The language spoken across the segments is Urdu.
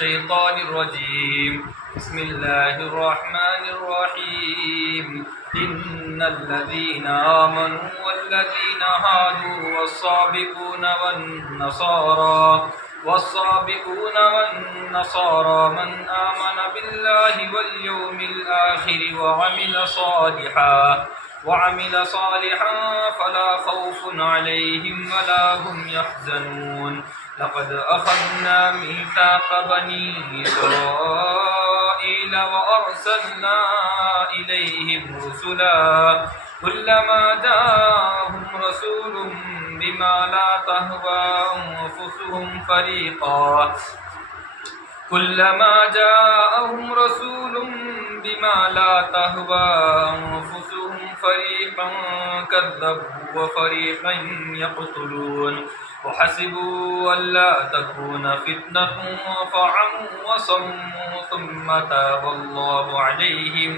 الشيطان الرجيم بسم الله الرحمن الرحيم إن الذين آمنوا والذين هادوا والصابئون والنصارى من آمن بالله واليوم الآخر وعمل صالحا فلا خوف عليهم ولا هم يحزنون لقد أخذنا ميثاق بني إسرائيل وأرسلنا إليهم رسلا كلما جاءهم رسول بما لا تهوى أنفسهم فريقا كذبوا وفريقا يقتلون وحسبوا ألا تكون فتنة فعموا وصموا ثم تاب الله عليهم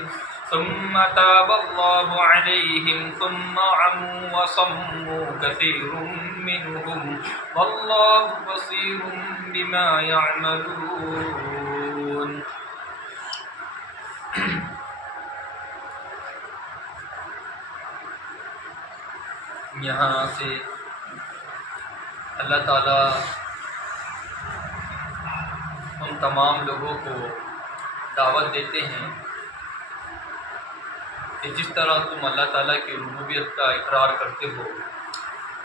ثم عموا وصموا كثير منهم والله بصير بما يعملون. یہاں سے اللہ تعالیٰ ان تمام لوگوں کو دعوت دیتے ہیں کہ جس طرح تم اللہ تعالیٰ کی ربوبیت کا اقرار کرتے ہو،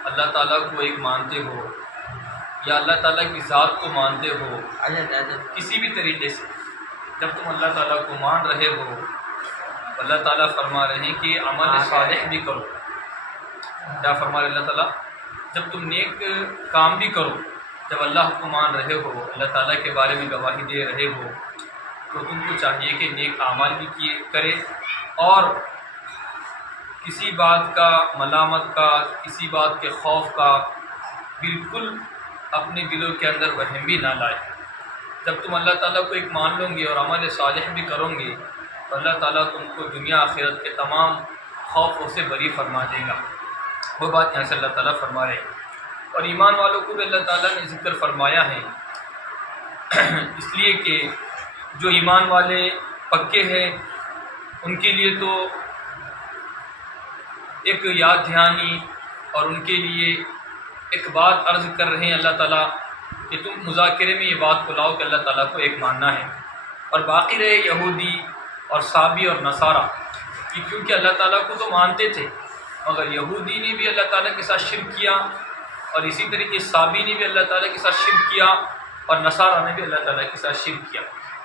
اللہ تعالیٰ کو ایک مانتے ہو یا اللہ تعالیٰ کی ذات کو مانتے ہو، کسی بھی طریقے سے جب تم اللہ تعالیٰ کو مان رہے ہو، اللہ تعالیٰ فرما رہے ہیں کہ عمل صالح بھی کرو. کیا فرما رہے اللہ تعالیٰ؟ جب تم نیک کام بھی کرو، جب اللہ کو مان رہے ہو، اللہ تعالیٰ کے بارے میں گواہی دے رہے ہو، تو تم کو چاہیے کہ نیک اعمال بھی کرے اور کسی بات کا ملامت کا، کسی بات کے خوف کا بالکل اپنے دلوں کے اندر وہم بھی نہ لائے. جب تم اللہ تعالیٰ کو ایک مان لو گے اور عمل صالح بھی کرو گے تو اللہ تعالیٰ تم کو دنیا آخرت کے تمام خوفوں سے بری فرما دے گا. وہ بات یہاں سے اللہ تعالیٰ فرما رہے ہیں. اور ایمان والوں کو بھی اللہ تعالیٰ نے ذکر فرمایا ہے اس لیے کہ جو ایمان والے پکے ہیں ان کے لیے تو ایک یاد دہانی اور ان کے لیے ایک بات عرض کر رہے ہیں اللہ تعالیٰ کہ تم مذاکرے میں یہ بات کو لاؤ کہ اللہ تعالیٰ کو ایک ماننا ہے. اور باقی رہے یہودی اور صابی اور نصارہ کہ کیونکہ اللہ تعالیٰ کو تو مانتے تھے مگر یہودی نے بھی اللہ تعالیٰ کے ساتھ شرک کیا اور اسی طریقے صابی نے بھی اللہ تعالیٰ کے ساتھ شرک کیا اور نصارہ نے بھی اللہ تعالیٰ کے ساتھ شرک کیا.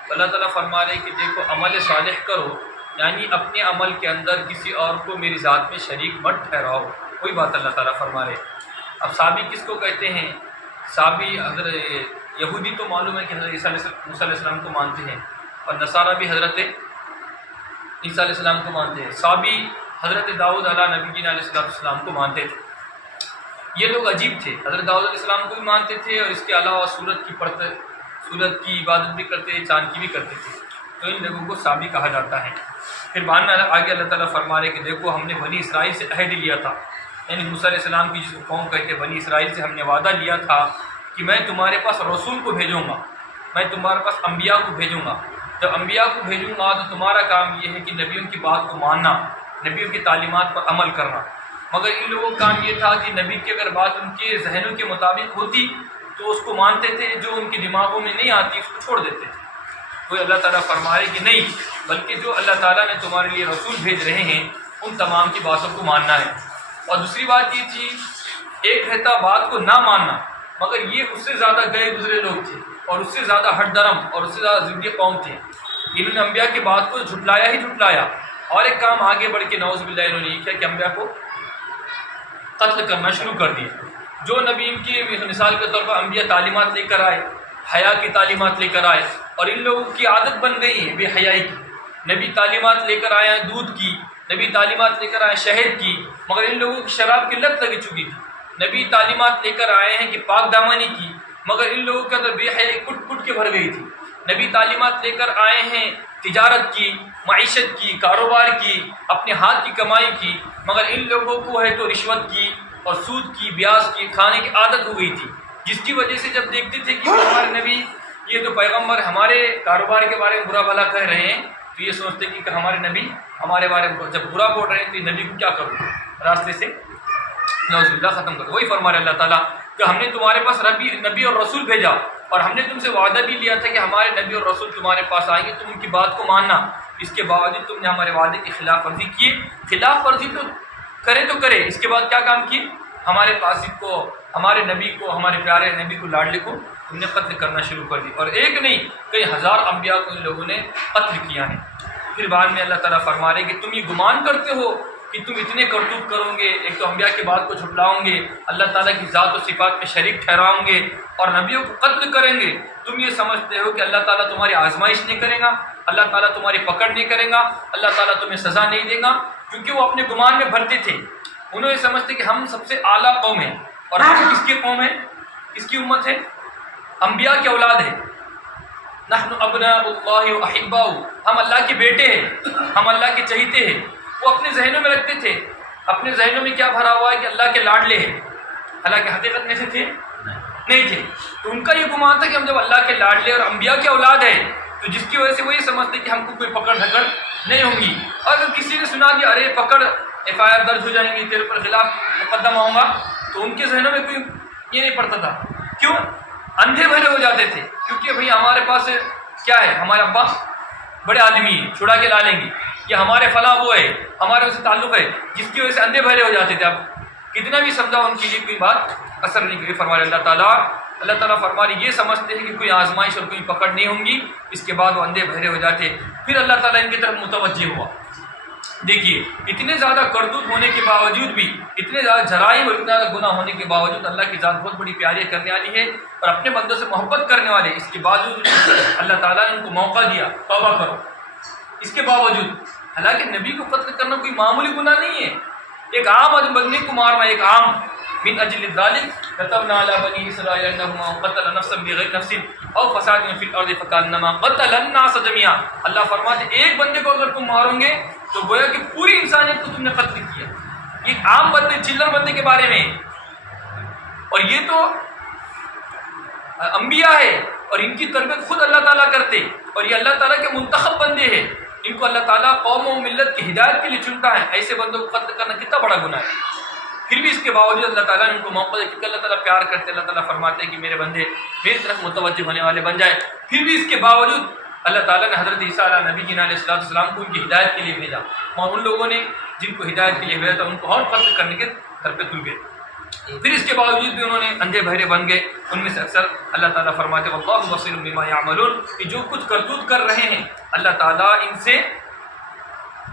تو اللہ تعالیٰ فرما رہے کہ دیکھو عمل صالح کرو، یعنی اپنے عمل کے اندر کسی اور کو میری ذات میں شریک مت ٹھہراؤ. وہی بات اللہ تعالیٰ فرما رہے. اب صابی کس کو کہتے ہیں؟ صابی حضرت یہودی تو معلوم ہے کہ حضرت موسیٰ علیہ السلام کو مانتے ہیں اور نصارہ بھی حضرت عیسیٰ علیہ السلام کو مانتے ہیں. صابی حضرت داؤد علیہ نبی جی علیہ السلام کو مانتے تھے. یہ لوگ عجیب تھے، حضرت داؤد علیہ السلام کو بھی مانتے تھے اور اس کے علاوہ سورت کی عبادت بھی کرتے تھے، چاند کی بھی کرتے تھے. تو ان لوگوں کو صابی کہا جاتا ہے. پھر بعد میں آگے اللہ تعالیٰ فرما رہے کہ دیکھو ہم نے بنی اسرائیل سے عہد لیا تھا، یعنی موسیٰ علیہ السلام کی جس کو قوم کہتے بنی اسرائیل سے ہم نے وعدہ لیا تھا کہ میں تمہارے پاس رسول کو بھیجوں گا، میں تمہارے پاس انبیاء کو بھیجوں گا. جب انبیاء کو بھیجوں گا تو تمہارا کام یہ ہے کہ نبیوں کی بات کو ماننا، نبیوں کی تعلیمات پر عمل کرنا. مگر ان لوگوں کا کام یہ تھا کہ نبی کی اگر بات ان کے ذہنوں کے مطابق ہوتی تو اس کو مانتے تھے، جو ان کے دماغوں میں نہیں آتی اس کو چھوڑ دیتے تھے. تو اللہ تعالیٰ فرما رہے کہ نہیں، بلکہ جو اللہ تعالیٰ نے تمہارے لیے رسول بھیج رہے ہیں ان تمام کی باتوں کو ماننا ہے. اور دوسری بات یہ تھی، ایک رہتا بات کو نہ ماننا، مگر یہ اس سے زیادہ گئے گزرے لوگ تھے اور اس سے زیادہ ہٹ درم اور اس سے زیادہ ضدی قوم تھے. انہوں نے انبیاء کی بات کو جھٹلایا اور ایک کام آگے بڑھ کے نعوذ باللہ انہوں نے یہ کیا کہ انبیاء کو قتل کرنا شروع کر دیا. جو نبی ان کی مثال کے طور پر انبیاء تعلیمات لے کر آئے، حیا کی تعلیمات لے کر آئے، اور ان لوگوں کی عادت بن گئی ہے بے حیائی کی. نبی تعلیمات لے کر آئے ہیں دودھ کی، نبی تعلیمات لے کر آئے شہد کی، مگر ان لوگوں کی شراب کی لت لگی چکی تھی. نبی تعلیمات لے کر آئے ہیں کہ پاک دامنی کی، مگر ان لوگوں کے اندر بے حیائی کٹ کٹ کے بھر گئی تھی. نبی تعلیمات لے کر آئے ہیں تجارت کی، معیشت کی، کاروبار کی، اپنے ہاتھ کی کمائی کی، مگر ان لوگوں کو ہے تو رشوت کی اور سود کی، بیاج کی کھانے کی عادت ہو گئی تھی، جس کی وجہ سے جب دیکھتے تھے کہ ہمارے نبی یہ تو پیغمبر ہمارے کاروبار کے بارے میں برا بھلا کہہ رہے ہیں تو یہ سوچتے کہ ہمارے نبی ہمارے بارے میں جب برا بول رہے ہیں تو یہ نبی کو کیا کروں، راستے سے نعوذ باللہ ختم کر دو۔ وہی فرما رہے اللہ تعالیٰ کہ ہم نے تمہارے پاس نبی اور رسول بھیجا اور ہم نے تم سے وعدہ بھی لیا تھا کہ ہمارے نبی اور رسول تمہارے پاس آئیں گے، تم ان کی بات کو ماننا، اس کے باوجود تم نے ہمارے وعدے کی خلاف ورزی کی۔ خلاف ورزی تو کرے اس کے بعد کیا کام کیے؟ ہمارے قاصد کو، ہمارے نبی کو، ہمارے پیارے نبی کو، لاڈلے کو تم نے قتل کرنا شروع کر دی، اور ایک نہیں کئی ہزار انبیاء کو ان لوگوں نے قتل کیا ہے۔ پھر بعد میں اللہ تعالیٰ فرما رہے کہ تم یہ گمان کرتے ہو کہ تم اتنے کرتوت کرو گے، ایک تو انبیاء کی بات کو جھٹلاؤں گے، اللہ تعالیٰ کی ذات و صفات میں شریک ٹھہراؤں گے اور نبیوں کو قتل کریں گے۔ تم یہ سمجھتے ہو کہ اللہ تعالیٰ تمہاری آزمائش نہیں کرے گا، اللہ تعالیٰ تمہاری پکڑ نہیں کرے گا، اللہ تعالیٰ تمہیں سزا نہیں دے گا، کیونکہ وہ اپنے گمان میں بھرتے تھے۔ انہوں یہ سمجھتے کہ ہم سب سے اعلیٰ قوم ہیں، اور ہم کس کی قوم ہے، کس کی امت ہے؟ انبیاء کی اولاد ہے۔ نحن ابناء اللہ و احباؤ، ہم اللہ کے بیٹے ہیں، ہم اللہ کے چہیتے ہیں۔ وہ اپنے ذہنوں میں رکھتے تھے، اپنے ذہنوں میں کیا بھرا ہوا ہے کہ اللہ کے لاڈلے ہیں، حالانکہ حقیقت میں سے تھے نہیں تھے۔ تو ان کا یہ گمان تھا کہ ہم جب اللہ کے لاڈلے اور انبیاء کی اولاد ہیں تو جس کی وجہ سے وہ یہ سمجھتے کہ ہم کو کوئی پکڑ دھکڑ نہیں ہوں گی، اور اگر کسی نے سنا دیا ارے پکڑ FIR درج ہو جائیں گی، تیرے پر خلاف مقدمہ ہوں گا، تو ان کے ذہنوں میں کوئی یہ نہیں پڑتا تھا۔ کیوں؟ اندھے بھرے ہو جاتے تھے، کیونکہ بھئی ہمارے پاس کیا ہے، ہمارے ابا بڑے آدمی ہیں، چھڑا کے لا لیں گے، یا ہمارے فلاں وہ ہے، ہمارے اس سے تعلق ہے، جس کی وجہ سے اندھے بھرے ہو جاتے تھے۔ اب کتنا بھی سمجھاؤ ان کے لیے کوئی بات اثر نہیں کری۔ فرما رہے اللہ تعالیٰ فرما رہے یہ سمجھتے ہیں کہ کوئی آزمائش اور کوئی پکڑ نہیں ہوں گی، اس کے بعد وہ اندھے بہرے ہو جاتے۔ پھر اللہ تعالیٰ ان کی طرف متوجہ ہوا۔ دیکھیے اتنے زیادہ کرتوت ہونے کے باوجود بھی، اتنے زیادہ جرائم اور اتنا زیادہ گناہ ہونے کے باوجود اللہ کی ذات بہت بڑی پیاری کرنے والی ہے اور اپنے بندوں سے محبت کرنے والے، اس کے باوجود اللہ تعالیٰ نے ان کو موقع دیا توبہ کرو۔ اس کے باوجود حالانکہ نبی کو قتل کرنا کوئی معمولی گناہ نہیں ہے، ایک عام بندے کو مارنا، ایک عام من اجل ذلك كتبنا على بني اسرائيل انه من قتل نفسا بغير نفس او فساد في الارض فكانما قتل الناس جميعا۔ اللہ فرماتے ایک بندے کو اگر تم مارو گے تو گویا کہ پوری انسانیت کو تم نے قتل کیا۔ یہ عام بندے، چلر بندے کے بارے میں، اور یہ تو انبیاء ہے اور ان کی تربیت خود اللہ تعالیٰ کرتے، اور یہ اللہ تعالیٰ کے منتخب بندے ہیں، ان کو اللہ تعالیٰ قوم و ملت کی ہدایت کے لیے چنتا ہے۔ ایسے بندوں کو قتل کرنا کتنا بڑا گناہ ہے۔ پھر بھی اس کے باوجود اللہ تعالیٰ نے ان کو موقع دیا، کیونکہ اللہ تعالیٰ پیار کرتے، اللہ تعالیٰ فرماتے ہیں کہ میرے بندے میری طرف متوجہ ہونے والے بن جائے۔ پھر بھی اس کے باوجود اللہ تعالیٰ نے حضرت عیسیٰ علیہ نبی جی علیہ السلام کو ان کی ہدایت کے لیے بھیجا، اور ان لوگوں نے جن کو ہدایت کے لیے بھیجا تھا ان کو اور قتل کرنے کے گھر پہ تل گئے۔ پھر اس کے باوجود بھی انہوں نے اندھے بہرے بن گئے۔ ان میں سے اکثر اللہ تعالیٰ فرماتے ہیں واللہ بصیر بما یعملون، کہ جو کچھ کرتوت کر رہے ہیں اللہ تعالیٰ ان سے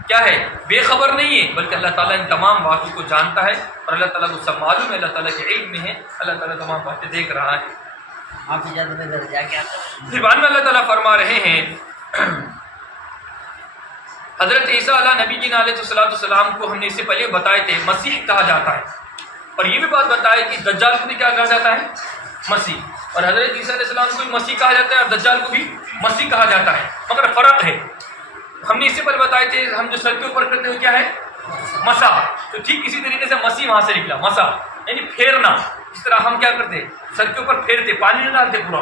کیا ہے، بے خبر نہیں ہے، بلکہ اللہ تعالیٰ ان تمام باتوں کو جانتا ہے اور اللہ تعالیٰ کو سب معلوم ہے، اللہ تعالیٰ کے علم میں ہے، اللہ تعالیٰ تمام باتیں دیکھ رہا ہے۔ پھر بعد میں اللہ تعالیٰ فرما رہے ہیں حضرت عیسیٰ علیہ نبی جی علیہ السلام کو ہم نے اس سے پہلے بتائے تھے مسیح کہا جاتا ہے، اور یہ بھی بات بتائی کہ دجال کو بھی کیا کہا جاتا ہے، مسیح، اور حضرت عیسیٰ علیہ السلام کو بھی مسیح کہا جاتا ہے اور دجال کو بھی مسیح کہا جاتا ہے، مگر فرق ہے۔ ہم نے اس سے پہلے بتائے تھے ہم جو سر کے اوپر کرتے ہوئے کیا ہے، مسح، تو ٹھیک اسی طریقے سے مسیح وہاں سے نکلا، مسح یعنی پھیرنا، جس طرح ہم کیا کرتے سر کے اوپر پھیرتے، پانی نہیں ڈالتے، پورا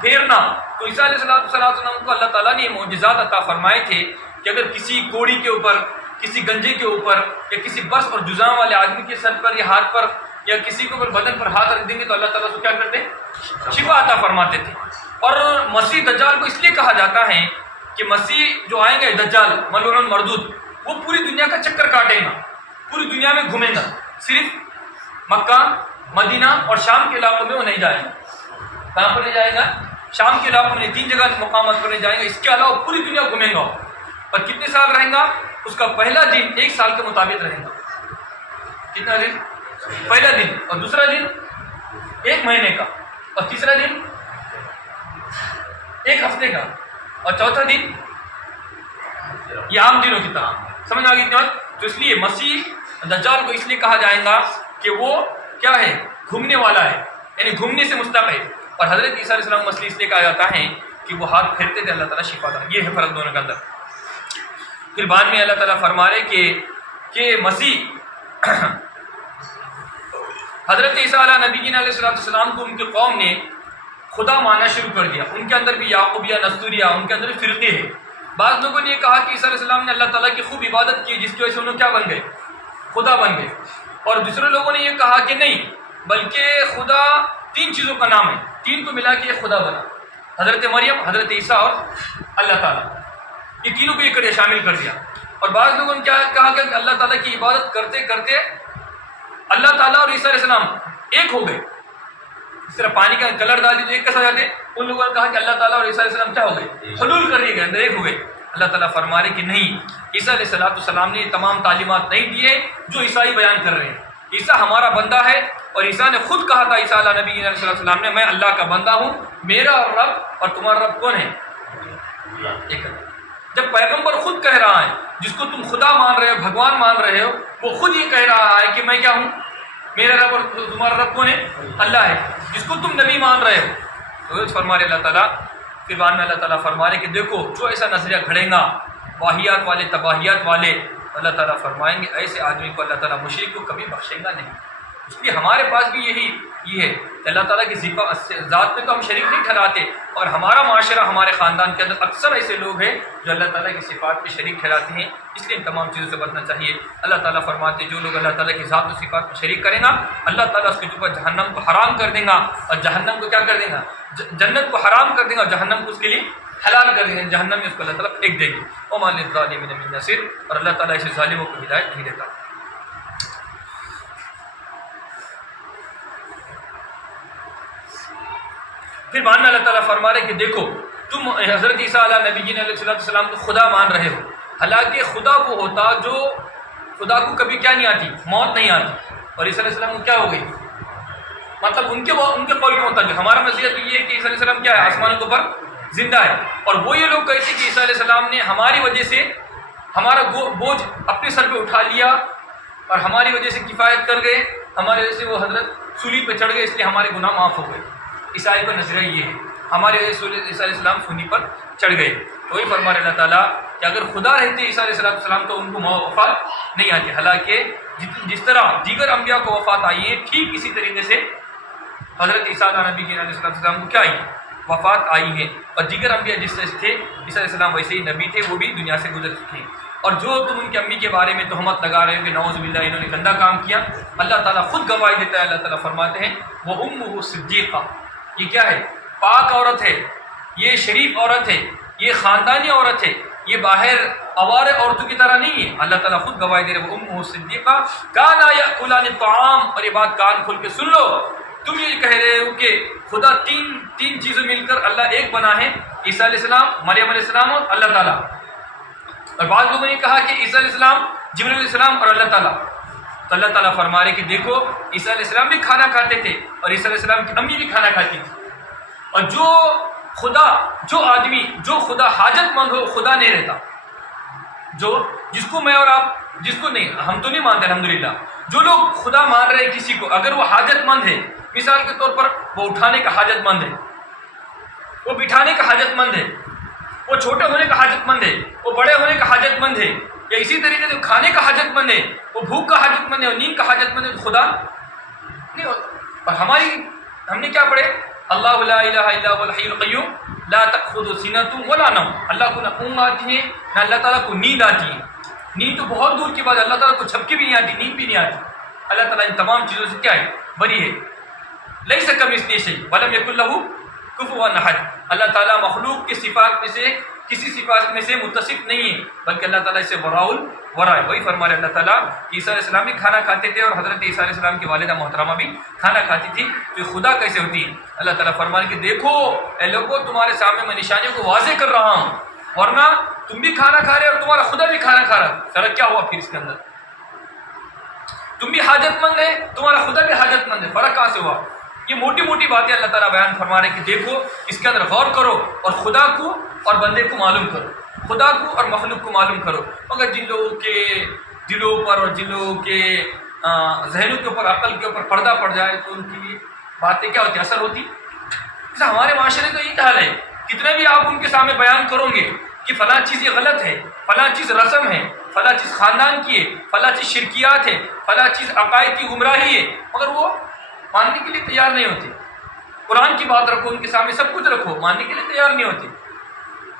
پھیرنا۔ تو عیسیٰ علیہ السلام کو اللہ تعالیٰ نے یہ معجزات عطا فرمائے تھے کہ اگر کسی کوڑی کے اوپر، کسی گنجے کے اوپر، یا کسی بس اور جزام والے آدمی کے سر پر یا ہاتھ پر یا کسی کے اوپر بدن پر ہاتھ رکھ دیں گے تو اللہ تعالیٰ کو کیا کرتے، شفا عطا فرماتے تھے۔ اور مسیح دجال کو اس لیے کہا جاتا ہے کہ مسیح جو آئیں گے دجال ملعون مردود، وہ پوری دنیا کا چکر کاٹے گا، پوری دنیا میں گھومے گا، صرف مکہ، مدینہ اور شام کے علاقوں میں وہ نہیں جائے گا۔ کہاں پر نہیں جائے گا؟ شام کے علاقوں میں 3 جگہ مقامات پر نہیں جائے گا، اس کے علاوہ پوری دنیا گھومے گا۔ اور کتنے سال رہیں گا؟ اس کا پہلا دن 1 سال کے مطابق رہے گا۔ کتنا دن؟ پہلا دن، اور دوسرا دن 1 مہینے کا، اور تیسرا دن 1 ہفتے کا، اور چوتھا دن یہ عام دنوں کی طرح۔ سمجھ آ گئی اتنی بات؟ تو اس لیے مسیح دجال کو اس لیے کہا جائے گا کہ وہ کیا ہے، گھومنے والا ہے، یعنی گھومنے سے مستق ہے۔ اور حضرت عیسیٰ علیہ السلام مسیح اس لیے کہا جاتا ہے کہ وہ ہاتھ پھیرتے تھے، اللہ تعالیٰ شفا تھا۔ یہ ہے فرق دونوں کا اندر۔ پھر بعد میں اللہ تعالیٰ فرما رہے کہ مسیح حضرت عیسیٰ علیہ نبی جی علیہ السلام کو ان کی قوم نے خدا ماننا شروع کر دیا. ان کے اندر بھی یعقوبیہ نستوریہ ان کے اندر بھی فرقے ہیں. بعض لوگوں نے یہ کہا کہ عیسیٰ علیہ السلام نے اللہ تعالیٰ کی خوب عبادت کی جس کی وجہ سے انہوں کیا بن گئے؟ خدا بن گئے. اور دوسرے لوگوں نے یہ کہا کہ نہیں، بلکہ خدا 3 چیزوں کا نام ہے، 3 کو ملا کے یہ خدا بنا، حضرت مریم، حضرت عیسیٰ اور اللہ تعالیٰ، یہ تینوں کو یہ شامل کر دیا. اور بعض لوگوں نے کیا کہا کہ اللہ تعالیٰ کی عبادت کرتے کرتے اللہ تعالیٰ اور عیسیٰ علیہ السلام ایک ہو گئے. اس طرح پانی کا کلر ڈال دی تو ایک کیسا جاتے. ان لوگوں نے کہا کہ اللہ تعالیٰ اور عیسیٰ علیہ السلام کیا ہو گئے؟ حلول کر دیے گئے، اندر ایک ہو گئے. اللہ تعالیٰ فرما رہے کہ نہیں، عیسیٰ علیہ السلام نے یہ تمام تعلیمات نہیں دیے جو عیسائی بیان کر رہے ہیں. عیسیٰ ہمارا بندہ ہے، اور عیسیٰ نے خود کہا تھا، عیسیٰ علیہ نبی علیہ السلام نے، میں اللہ کا بندہ ہوں، میرا رب اور تمہارا رب کون ہے؟ ایک. جب پیغمبر خود کہہ رہا ہے، جس کو تم خدا مان رہے ہو، بھگوان مان رہے ہو، وہ خود یہ کہہ رہا ہے کہ میں کیا ہوں، میرا رب اور تمہارا رب کون ہے؟ اللہ ہے، جس کو تم نبی مان رہے ہو. تو فرما رہے اللہ تعالیٰ، پھر بعد میں اللہ تعالیٰ فرما رہے کہ دیکھو جو ایسا نظریہ گھڑیں گا واہیات والے، تباہیات والے، اللہ تعالیٰ فرمائیں گے ایسے آدمی کو اللہ تعالیٰ مشرک کو کبھی بخشے گا نہیں. اس لیے ہمارے پاس بھی یہ ہے کہ اللہ تعالیٰ کی ذات میں تو ہم شریک نہیں ٹھہراتے، اور ہمارا معاشرہ، ہمارے خاندان کے اندر اکثر ایسے لوگ ہیں جو اللہ تعالیٰ کی صفات میں شریک ٹھہراتے ہیں. اس لیے ان تمام چیزوں سے بچنا چاہیے. اللہ تعالیٰ فرماتے جو لوگ اللہ تعالیٰ کی ذات و صفات میں شریک کریں گا، اللہ تعالیٰ اس کے اوپر جہنم کو حرام کر دیں گا، اور جہنم کو کیا کر دیں گا؟ جنت کو حرام کر دیں گا، اور جہنم کو اس کے لیے حلال کر دیں گے. جہنم میں اس کو اللہ تعالیٰ پھینک دیں گے. وَمَا لِلظَّالِمِينَ مِن نَصِيرٍ، اور اللہ تعالیٰ ایسے ظالموں کو ہدایت نہیں دیتا. پھر بعد میں اللہ تعالیٰ فرما رہے کہ دیکھو تم حضرت عیسیٰ علیہ نبی علیہ السلام کو خدا مان رہے ہو، حالانکہ خدا وہ ہوتا جو خدا کو کبھی کیا نہیں آتی؟ موت نہیں آتی. اور عیسیٰ علیہ السلام کو کیا ہو گئی؟ مطلب ان کے قول کے مطابق ہمارا نظریہ تو یہ ہے کہ عیسیٰ علیہ السلام کیا ہے؟ آسمانوں کے اوپر زندہ ہے. اور وہ یہ لوگ کہتے ہیں کہ عیسیٰ علیہ السلام نے ہماری وجہ سے ہمارا بوجھ اپنے سر پہ اٹھا لیا، اور ہماری وجہ سے کفایت کر گئے، ہماری وجہ سے وہ حضرت سولی پہ چڑھ گئے، اس لیے ہمارے گناہ معاف ہو گئے. عیسائی کا نظریہ یہ ہے، ہمارے وجہ سے عیسیٰ علیہ السلام سولی پر چڑھ گئے. تو وہی فرما رہے اللہ تعالیٰ کہ اگر خدا رہتے عیسیٰ علیہ السلام تو ان کو وفات نہیں آتی. حالانکہ جس طرح دیگر انبیاء کو وفات آئی ہے، ٹھیک اسی طریقے سے حضرت عیسیٰ نبی علیہ السلام کو کیا آئی؟ وفات آئی ہے. اور دیگر انبیاء جس سے تھے، عیسیٰ علیہ السلام ویسے ہی نبی تھے، وہ بھی دنیا سے گزر چکے ہیں. اور جو تم ان کے امی کے بارے میں تہمت لگا رہے ہو کہ نعوذ باللہ انہوں نے گندا کام کیا، اللہ تعالیٰ خود گواہی دیتا ہے. اللہ تعالیٰ فرماتے ہیں وَأُمُّهُ صِدِّيقَةٌ، یہ کیا ہے؟ پاک عورت ہے، یہ شریف عورت ہے، یہ خاندانی عورت ہے، یہ باہر آوارہ عورتوں کی طرح نہیں ہے. اللہ تعالیٰ خود گواہی دے رہے وَأُمُّهُ صِدِّيقَةٌ كَانَا يَأْكُلَانِ الطَّعَامَ. اور یہ بات کان کھول کے سن لو، تم یہ کہہ رہے ہو کہ خدا تین چیزیں مل کر اللہ ایک بنا ہے، عیسیٰ علیہ السلام، مریم علیہ السلام اور اللہ تعالیٰ. اور بعض لوگوں نے کہا کہ عیسیٰ علیہ السلام، جبریل علیہ السلام اور اللہ تعالیٰ. تو اللہ تعالیٰ فرما رہے کہ دیکھو عیسیٰ علیہ السلام بھی کھانا کھاتے تھے، اور عیسیٰ علیہ السلام کی امی بھی کھانا کھاتی تھی. اور جو آدمی جو خدا حاجت مند ہو، خدا نہیں رہتا. جس کو میں اور آپ، جس کو نہیں، ہم تو نہیں مانتے الحمدللہ، جو لوگ خدا مان رہے ہیں کسی کو، اگر وہ حاجت مند ہے، مثال کے طور پر وہ اٹھانے کا حاجت مند ہے، وہ بٹھانے کا حاجت مند ہے، وہ چھوٹے ہونے کا حاجت مند ہے، وہ بڑے ہونے کا حاجت مند ہے، یا اسی طریقے سے کھانے کا حاجت مند ہے، وہ بھوک کا حاجت مند ہے، اور نیند کا حاجت مند ہے، تو خدا نہیں ہوتا. اور ہم نے کیا پڑھے؟ اللہ لا الہ الا هو الحی القیوم لا تأخذہ سنۃ ولا نوم. اللہ کو نہ اونگ آتی ہے، نہ اللہ تعالیٰ کو نیند آتی ہے. نیند تو بہت دور کی بات ہے، اللہ تعالیٰ کو جھپکی بھی نہیں آتی، نیند بھی نہیں آتی. اللہ تعالیٰ ان تمام چیزوں سے کیا ہے؟ بری ہے. لیس کمثلہ شیء ولم یکن لہ کفوا احد. اللہ تعالیٰ مخلوق کی صفات میں سے کسی صفات میں سے متصف نہیں ہے، بلکہ اللہ تعالیٰ اسے ورا ہے. وہی فرما رہے اللہ تعالیٰ کہ عیسیٰ علیہ السلام بھی کھانا کھاتے تھے، اور حضرت عیسیٰ علیہ السلام کی والدہ محترمہ بھی کھانا کھاتی تھی. تو خدا کیسے ہوتی ہے؟ اللہ تعالیٰ فرما رہے کہ دیکھو اے لوگوں، تمہارے سامنے میں نشانیوں کو واضح کر رہا ہوں، ورنہ تم بھی کھانا کھا رہے اور تمہارا خدا بھی کھانا کھا رہا. فرق کیا ہوا پھر اس کے اندر؟ تم بھی حاجت مند ہے، تمہارا خدا بھی حاجت مند ہے، فرق کہاں سے ہوا؟ یہ موٹی موٹی باتیں اللہ تعالیٰ بیان فرما رہے کہ دیکھو اس کے اندر غور کرو، اور خدا کو اور بندے کو معلوم کرو، خدا کو اور مخلوق کو معلوم کرو. مگر جن لوگوں کے دلوں پر اور جن لوگوں کے ذہنوں کے اوپر، عقل کے اوپر پردہ پڑ جائے تو ان کی باتیں کیا ہوتی؟ اثر ہوتی. ہمارے معاشرے تو یہ حال ہے، کتنے بھی آپ ان کے سامنے بیان کرو گے کہ فلاں چیز یہ غلط ہے، فلاں چیز رسم ہے، فلاں چیز خاندان کی ہے، فلاں چیز شرکیات ہے، فلاں چیز عقائد کی گمراہی ہے، مگر وہ ماننے کے لیے تیار نہیں ہوتے. قرآن کی بات رکھو، ان کے سامنے سب کچھ رکھو، ماننے کے لیے تیار نہیں ہوتے۔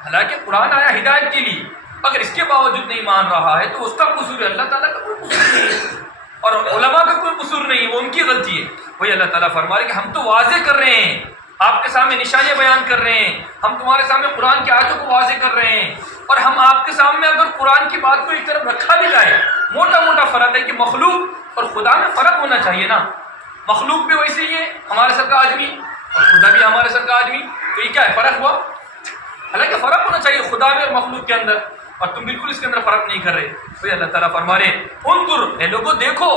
حالانکہ قرآن آیا ہدایت کے لیے، اگر اس کے باوجود نہیں مان رہا ہے تو اس کا قصور ہے، اللہ تعالیٰ کا کوئی قصور نہیں ہے، اور علماء کا کوئی قصور نہیں ہے، وہ ان کی غلطی ہے۔ وہی اللہ تعالیٰ فرما رہے کہ ہم تو واضح کر رہے ہیں، آپ کے سامنے نشانیاں بیان کر رہے ہیں، ہم تمہارے سامنے قرآن کی آیتوں کو واضح کر رہے ہیں، اور ہم آپ کے سامنے اگر قرآن کی بات کو ایک طرف رکھا بھی جائے، موٹا موٹا فرق ہے کہ مخلوق اور خدا میں فرق ہونا چاہیے نا، مخلوق بھی ویسے ہی ہے ہمارے سر کا آدمی، اور خدا بھی ہمارے سر کا آدمی، تو یہ کیا ہے، فرق ہوا؟ حالانکہ فرق ہونا چاہیے خدا میں اور مخلوق کے اندر، اور تم بالکل اس کے اندر فرق نہیں کر رہے۔ تو اللہ تعالیٰ فرما رہے انظر، اے لوگوں دیکھو،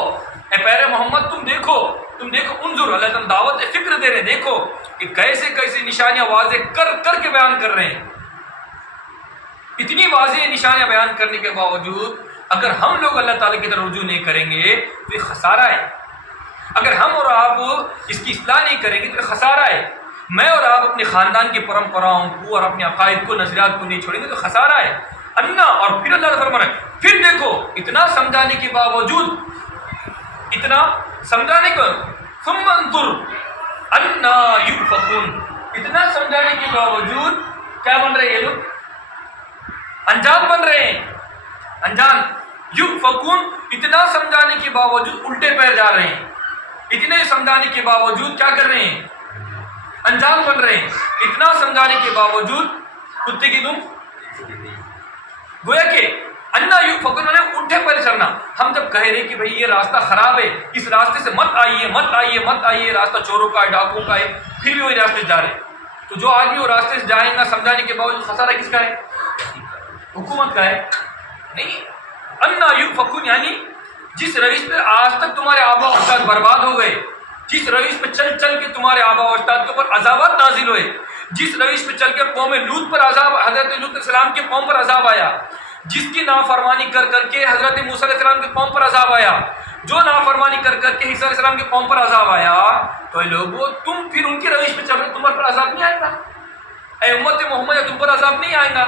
اے پیر محمد تم دیکھو انظر، اللہ تعالیٰ دعوت فکر دے رہے، دیکھو کہ کیسے کیسے نشانیاں واضح کر کر کے بیان کر رہے ہیں۔ اتنی واضح نشانیاں بیان کرنے کے باوجود اگر ہم لوگ اللہ تعالیٰ کی طرف رجوع نہیں کریں گے تو یہ خسارہ ہے، اگر ہم اور آپ اس کی اصلاح نہیں کریں گے تو یہ خسارہ ہے، میں اور آپ اپنے خاندان کی پرمپراؤں کو اور اپنے عقائد کو، نظریات کو نہیں چھوڑیں گے تو خسارہ ہے۔ انا، اور پھر اللہ تعالیٰ فرما رہے ہیں پھر دیکھو، اتنا سمجھانے کے باوجود، اتنا سمجھانے کو، ثم انظر انا یؤفکون، اتنا سمجھانے کے باوجود کیا بن رہے ہیں یہ لوگ؟ انجان بن رہے ہیں، انجان۔ یؤفکون، اتنا سمجھانے کے باوجود الٹے پیر جا رہے ہیں، اتنے سمجھانے کے باوجود کیا کر رہے ہیں؟ انجان بن رہے ہیں، اتنا سمجھانے کے باوجود کتے کی دم، گویا کہ انا یؤفکون نے اٹھے پیر چلنا۔ ہم جب کہہ رہے کہ بھئی یہ راستہ خراب ہے، اس راستے سے مت آئیے مت آئیے مت آئیے، راستہ چوروں کا ہے، ڈاکوؤں کا ہے، پھر بھی وہی راستے سے جا رہے ہیں، تو جو آدمی وہ راستے سے جائیں گا سمجھانے کے باوجود، خسارہ کس کا ہے؟ حکومت کا ہے نہیں۔ انا یؤفکون یعنی جس روش پہ آج تک تمہارے آبا و اجداد برباد ہو گئے، جس روش پہ چل چل کے تمہارے آبا و اجداد کے اوپر عذابات نازل ہوئے، جس روش پہ چل کے قوم لوط پر عذاب، حضرت لوط علیہ السلام کے قوم پر عذاب آیا، جس کی نافرمانی کر کر کے حضرت موسیٰ علیہ السلام کے قوم پر عذاب آیا، جو نافرمانی کر کر کے عیسیٰ علیہ السلام کے قوم پر عذاب آیا، تو اے لوگوں تم پھر ان کی روش پہ چل رہے، تمہارے پر عذاب نہیں آئے گا؟ اے امت محمد تم پر عذاب نہیں آئے گا؟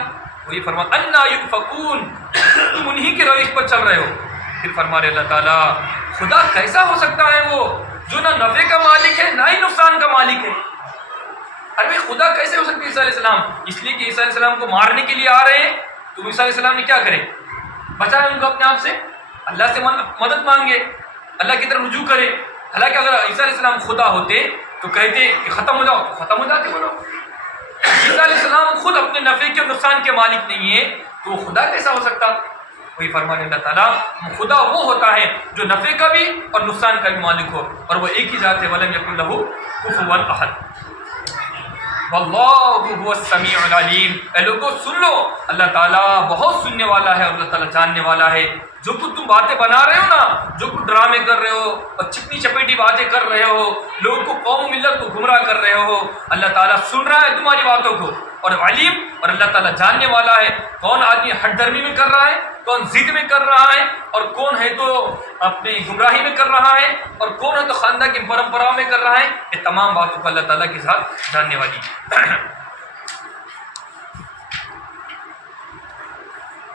وہی فرماتا انا یؤفکون، تم انہی کے روش پر چل رہے ہو۔ پھر فرما رہے اللہ تعالیٰ خدا کیسا ہو سکتا ہے وہ جو نہ نفع کا مالک ہے نہ ہی نقصان کا مالک ہے؟ ارے بھائی خدا کیسے ہو سکتے عیسیٰ علیہ السلام؟ اس لیے کہ عیسیٰ علیہ السلام کو مارنے کے لیے آ رہے ہیں، تو عیسیٰ علیہ السلام نے کیا کرے؟ بچائے ان کو اپنے آپ سے، اللہ سے مدد مانگے، اللہ کی طرف رجوع کرے۔ حالانکہ اگر عیسیٰ علیہ السلام خدا ہوتے تو کہتے کہ ختم ہو جاؤ، تو ختم ہو جاتے وہ لوگ۔ عیسیٰ علیہ السلام خود اپنے نفع کے نقصان کے مالک نہیں ہے تو وہ خدا کیسا ہو سکتا؟ وہی فرمانے اللہ تعالیٰ خدا وہ ہوتا ہے جو نفع کا بھی اور نقصان کا بھی مالک ہو، اور وہ ایک ہی ذات ہے، وَلَمْ يَكُنْ لَهُ كُفُوًا أَحَدٌ۔ وَاللَّهُ هُوَ السَّمِيعُ الْعَلِيمُ، اے لوگوں سن لو، اللہ تعالیٰ بہت سننے والا ہے اور اللہ تعالیٰ جاننے والا ہے۔ جو کچھ تم باتیں بنا رہے ہو نا، جو کچھ ڈرامے کر رہے ہو اور چکنی چپیٹی باتیں کر رہے ہو، لوگوں کو قوم ملت کو گمراہ کر رہے ہو، اللہ تعالیٰ سن رہا ہے تمہاری باتوں کو، اور علیم، اور اللہ تعالیٰ جاننے والا ہے کون آدمی ہٹ درمی میں کر رہا ہے، کون ضد میں کر رہا ہے، اور کون ہے تو اپنی گمراہی میں کر رہا ہے، اور کون ہے تو خاندان کی پرمپراؤں میں کر رہا ہے۔ یہ تمام باتوں کو اللہ تعالیٰ کے ساتھ جاننے والی ہے۔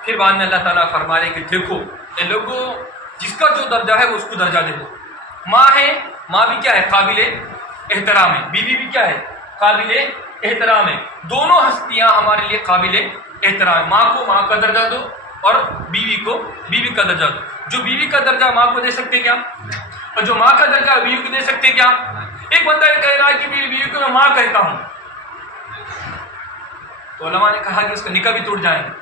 پھر بعد میں اللہ تعالیٰ فرما رہے کہ دیکھو اے لوگوں جس کا جو درجہ ہے وہ اس کو درجہ دے دو۔ ماں ہے، ماں بھی کیا ہے؟ قابل احترام ہے، بیوی بھی کیا ہے؟ قابل احترام ہے۔ دونوں ہستیاں ہمارے لیے قابل احترام ہے۔ ماں کو ماں کا درجہ دو اور بیوی کو بیوی کا درجہ دو۔ جو بیوی کا درجہ ماں کو دے سکتے کیا؟ اور جو ماں کا درجہ بیوی کو دے سکتے کیا؟ ایک بندہ یہ کہہ رہا ہے کہ میری بیوی کو میں ماں کہتا ہوں، تو علماء نے کہا کہ اس کا نکاح بھی ٹوٹ جائے گا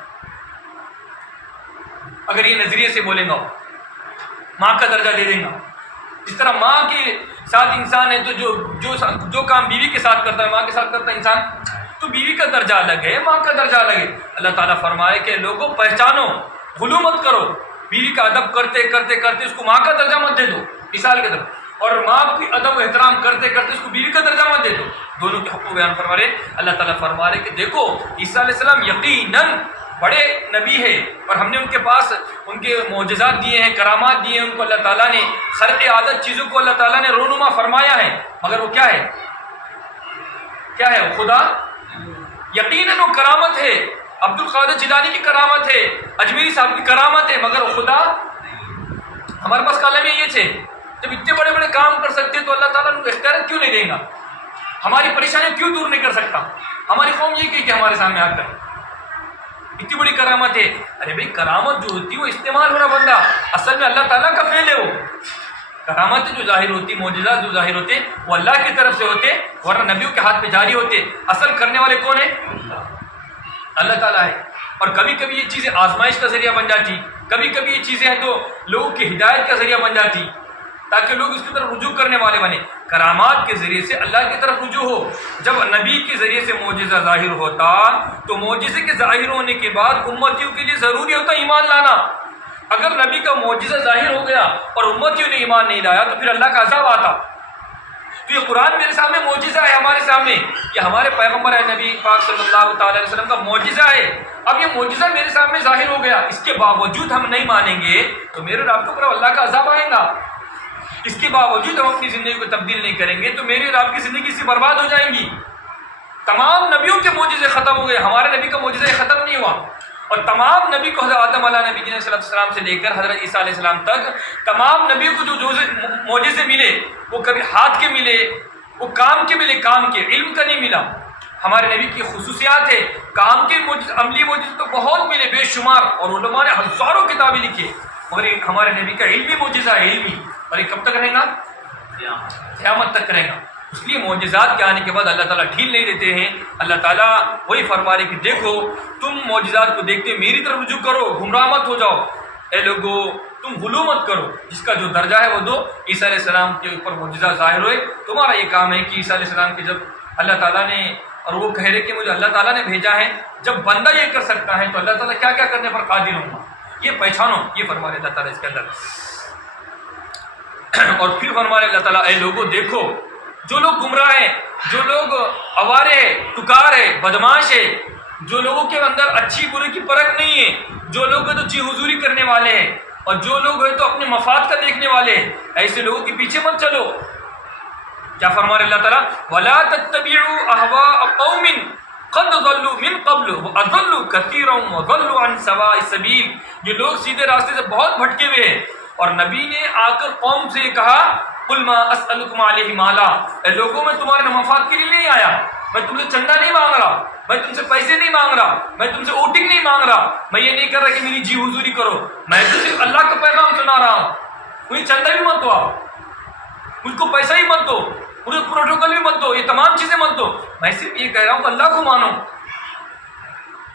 اگر یہ نظریے سے بولے گا، ماں کا درجہ دے دیں گا۔ اس طرح ماں کے ساتھ انسان ہے تو جو کام بیوی کے ساتھ کرتا ہے ماں کے ساتھ کرتا ہے انسان، تو بیوی کا درجہ الگ ہے، ماں کا درجہ الگ ہے۔ اللہ تعالیٰ فرمائے کہ لوگوں پہچانو، غلو مت کرو، بیوی کا ادب کرتے کرتے کرتے اس کو ماں کا درجہ مت دے دو مثال کے طور، اور ماں کی ادب و احترام کرتے کرتے اس کو بیوی کا درجہ مت دے دو۔ دونوں کے حق کو بیان فرما رہے اللہ تعالیٰ فرما رہے کہ دیکھو عیسیٰ علیہ السلام یقیناً بڑے نبی ہے، اور ہم نے ان کے پاس ان کے معجزات دیے ہیں، کرامات دیے ہیں، ان کو اللہ تعالیٰ نے خرق عادت چیزوں کو اللہ تعالیٰ نے رونما فرمایا ہے، مگر وہ کیا ہے؟ کیا ہے وہ؟ خدا یقیناً وہ کرامت ہے، عبد القادر جیلانی کی کرامت ہے، اجمیری صاحب کی کرامت ہے، مگر وہ خدا ہمارے پاس کالم یہ تھے جب اتنے بڑے بڑے کام کر سکتے تو اللہ تعالیٰ ان کو اختیار کیوں نہیں دیں گا؟ ہماری پریشانیوں کیوں دور نہیں کر سکتا؟ ہماری قوم یہ کہ ہمارے سامنے آ کر اتنی بڑی کرامت ہے. ارے بھائی کرامت جو ہوتی ہے وہ استعمال ہو رہا بندہ، اصل میں اللہ تعالیٰ کا فعل ہے. وہ کرامت جو ظاہر ہوتی، معجزات جو ظاہر ہوتے وہ اللہ کی طرف سے ہوتے، ورنہ نبیوں کے ہاتھ پہ جاری ہوتے. اصل کرنے والے کون ہیں؟ اللہ تعالیٰ ہے. اور کبھی کبھی یہ چیزیں آزمائش کا ذریعہ بن جاتی، کبھی کبھی یہ چیزیں ہیں تو لوگوں کی ہدایت کا ذریعہ بن جاتی تاکہ لوگ اس کی طرف رجوع کرنے والے بنے. کرامات کے ذریعے سے اللہ کی طرف رجوع ہو. جب نبی کے ذریعے سے معجزہ ظاہر ہوتا تو معجزے کے ظاہر ہونے کے بعد امتیوں کے لیے ضروری ہوتا ایمان لانا. اگر نبی کا معجزہ ظاہر ہو گیا اور امتیوں نے ایمان نہیں لایا تو پھر اللہ کا عذاب آتا. تو یہ قرآن میرے سامنے معجزہ ہے، ہمارے سامنے یہ ہمارے پیغمبر ہے نبی پاک صلی اللہ تعالی علیہ وسلم کا معجزہ ہے. اب یہ معجزہ میرے سامنے ظاہر ہو گیا، اس کے باوجود ہم نہیں مانیں گے تو میرے رب کے اوپر اللہ کا عذاب آئے گا. اس کے باوجود ہم اپنی زندگی کو تبدیل نہیں کریں گے تو میرے رب کی زندگی سے برباد ہو جائیں گی. تمام نبیوں کے معجزے ختم ہو گئے، ہمارے نبی کا معجزہ ختم نہیں ہوا. اور تمام نبی کو حضرت آدم علیہ نبی صلی اللہ علیہ وسلم سے لے کر حضرت عیسیٰ علیہ السلام تک تمام نبیوں کو جو معجزے ملے وہ کبھی ہاتھ کے ملے، وہ کام کے ملے، کام کے علم کا نہیں ملا. ہمارے نبی کی خصوصیات ہے کام کے معجزے، عملی معجزے تو بہت ملے بے شمار، اور علماء نے ہزاروں کتابیں لکھی، مگر ہمارے نبی کا علمی معجزہ ہے علمی. اور یہ کب تک رہے گا؟ قیامت تک رہے گا. اس لیے معجزات کے آنے کے بعد اللہ تعالیٰ ڈھیل نہیں دیتے ہیں. اللہ تعالیٰ وہی فرما رہے کہ دیکھو تم معجزات کو دیکھتے میری طرف رجوع کرو، گمراہ مت ہو جاؤ. اے لوگو تم غلو مت کرو، جس کا جو درجہ ہے وہ دو. عیسیٰ علیہ السلام کے اوپر معجزہ ظاہر ہوئے، تمہارا یہ کام ہے کہ عیسیٰ علیہ السلام کے جب اللہ تعالیٰ نے، اور وہ کہہ رہے کہ مجھے اللہ تعالیٰ نے بھیجا ہے، جب بندہ یہ کر سکتا ہے تو اللہ تعالیٰ کیا کیا کرنے پر قادر ہوں گا، یہ پہچانو. یہ فرما رہے اللہ تعالیٰ اس کے اندر. اور پھر فرما رہے اللہ تعالیٰ اے لوگوں دیکھو جو لوگ گمراہ ہیں، جو لوگ اوارے ہیں، ٹکار ہے، بدماش ہے، جو لوگوں کے اندر اچھی برے کی پرکھ نہیں ہے، جو لوگ تو جی حضوری کرنے والے ہیں، اور جو لوگ ہیں تو اپنے مفاد کا دیکھنے والے ہیں، ایسے لوگوں کے پیچھے مت چلو. کیا فرما رہے اللہ تعالیٰ؟ وَلَا تَتَّبِعُوا أَهْوَاءَ قَوْمٍ قَدْ ضَلُّوا مِنْ قَبْلُ وَأَضَلُّوا كَثِيرًا وَضَلُّوا عَنْ سَوَاءِ السَّبِيلِ. یہ لوگ سیدھے راستے سے بہت بھٹکے ہوئے ہیں. اور نبی نے آ کر قوم سے کہا قُلْ مَا أَسْأَلُكُمْ عَلَيْهِ مَالًا، اے لوگوں میں تمہارے مفاد کے لیے نہیں آیا، میں تم سے چندہ نہیں مانگ رہا، میں تم سے پیسے نہیں مانگ رہا، میں تم سے ووٹنگ نہیں مانگ رہا، میں یہ نہیں کر رہا کہ میری جی حضوری کرو، میں تو صرف اللہ کا پیغام سنا رہا ہوں. مجھے چندہ بھی مت دو، آپ مجھ کو پیسہ ہی مت دو، مجھے پروٹوکول بھی مت دو، یہ تمام چیزیں مت دو، میں صرف یہ کہہ رہا ہوں کہ اللہ کو مانو،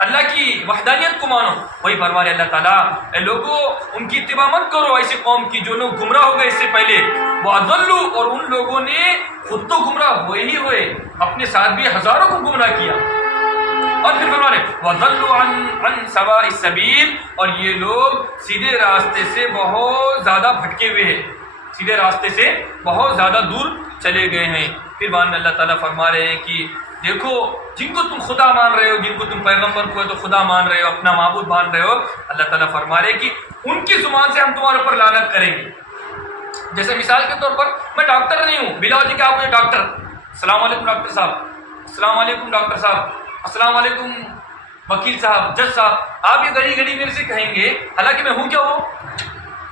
اللہ کی وحدانیت کو مانو. وہی فرما رہے اللہ تعالیٰ اے لوگوں ان کی اتباع مت کرو ایسی قوم کی جو لوگ گمراہ ہو گئے اس سے پہلے. وہ اضلوا، اور ان لوگوں نے خود تو گمراہ ہوئے ہی ہوئے، اپنے ساتھ بھی ہزاروں کو گمراہ کیا. اور پھر فرما رہے وَضَلُّوا عَنْ سَوَاءِ السَّبِيلِ، اور یہ لوگ سیدھے راستے سے بہت زیادہ بھٹکے ہوئے ہیں، سیدھے راستے سے بہت زیادہ دور چلے گئے ہیں. پھر بعد میں اللہ تعالیٰ فرما رہے ہیں کہ دیکھو جن کو تم خدا مان رہے ہو، جن کو تم پیغمبر کو تو خدا مان رہے ہو، اپنا معبود مان رہے ہو، اللہ تعالیٰ فرما رہے ہیں کہ ان کی زبان سے ہم تمہارے اوپر لعنت کریں گے. جیسے مثال کے طور پر میں ڈاکٹر نہیں ہوں، بلا جی کہ آپ مجھے ڈاکٹر، السلام علیکم ڈاکٹر صاحب، السلام علیکم ڈاکٹر صاحب، السلام علیکم وکیل صاحب، جج صاحب، آپ یہ گھڑی گھڑی میرے سے کہیں گے حالانکہ میں ہوں کیا ہوں،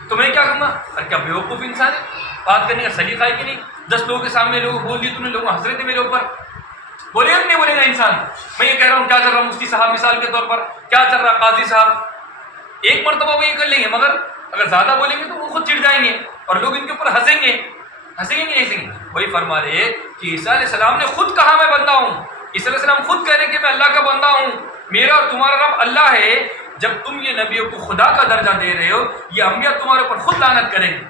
تو میں کیا کہوں گا؟ اور کیا بیوقوف انسان ہے، بات کرنے کا سلیقہ ہے کہ نہیں؟ 10 لوگوں کے سامنے لوگ بول دیے، تم نے لوگ ہنس رہے تھے میرے اوپر، بولے گا نہیں بولے گا انسان؟ میں یہ کہہ رہا ہوں کیا چل رہا مفتی صاحب مثال کے طور پر، کیا چل رہا قاضی صاحب، ایک مرتبہ وہ یہ کر لیں گے، مگر اگر زیادہ بولیں گے تو وہ خود چڑ جائیں گے اور لوگ ان کے اوپر ہنسیں گے، ہنسیں گے نہیں ہنسیں گے. وہی فرما رہے کہ عیسیٰ علیہ السلام نے خود کہا میں بندہ ہوں، عیسیٰ علیہ السلام خود کہہ رہے کہ میں اللہ کا بندہ ہوں، میرا اور تمہارا رب اللہ ہے. جب تم یہ نبیوں کو خدا کا درجہ دے رہے ہو، یہ انبیاء تمہارے اوپر خود لعنت کریں گے.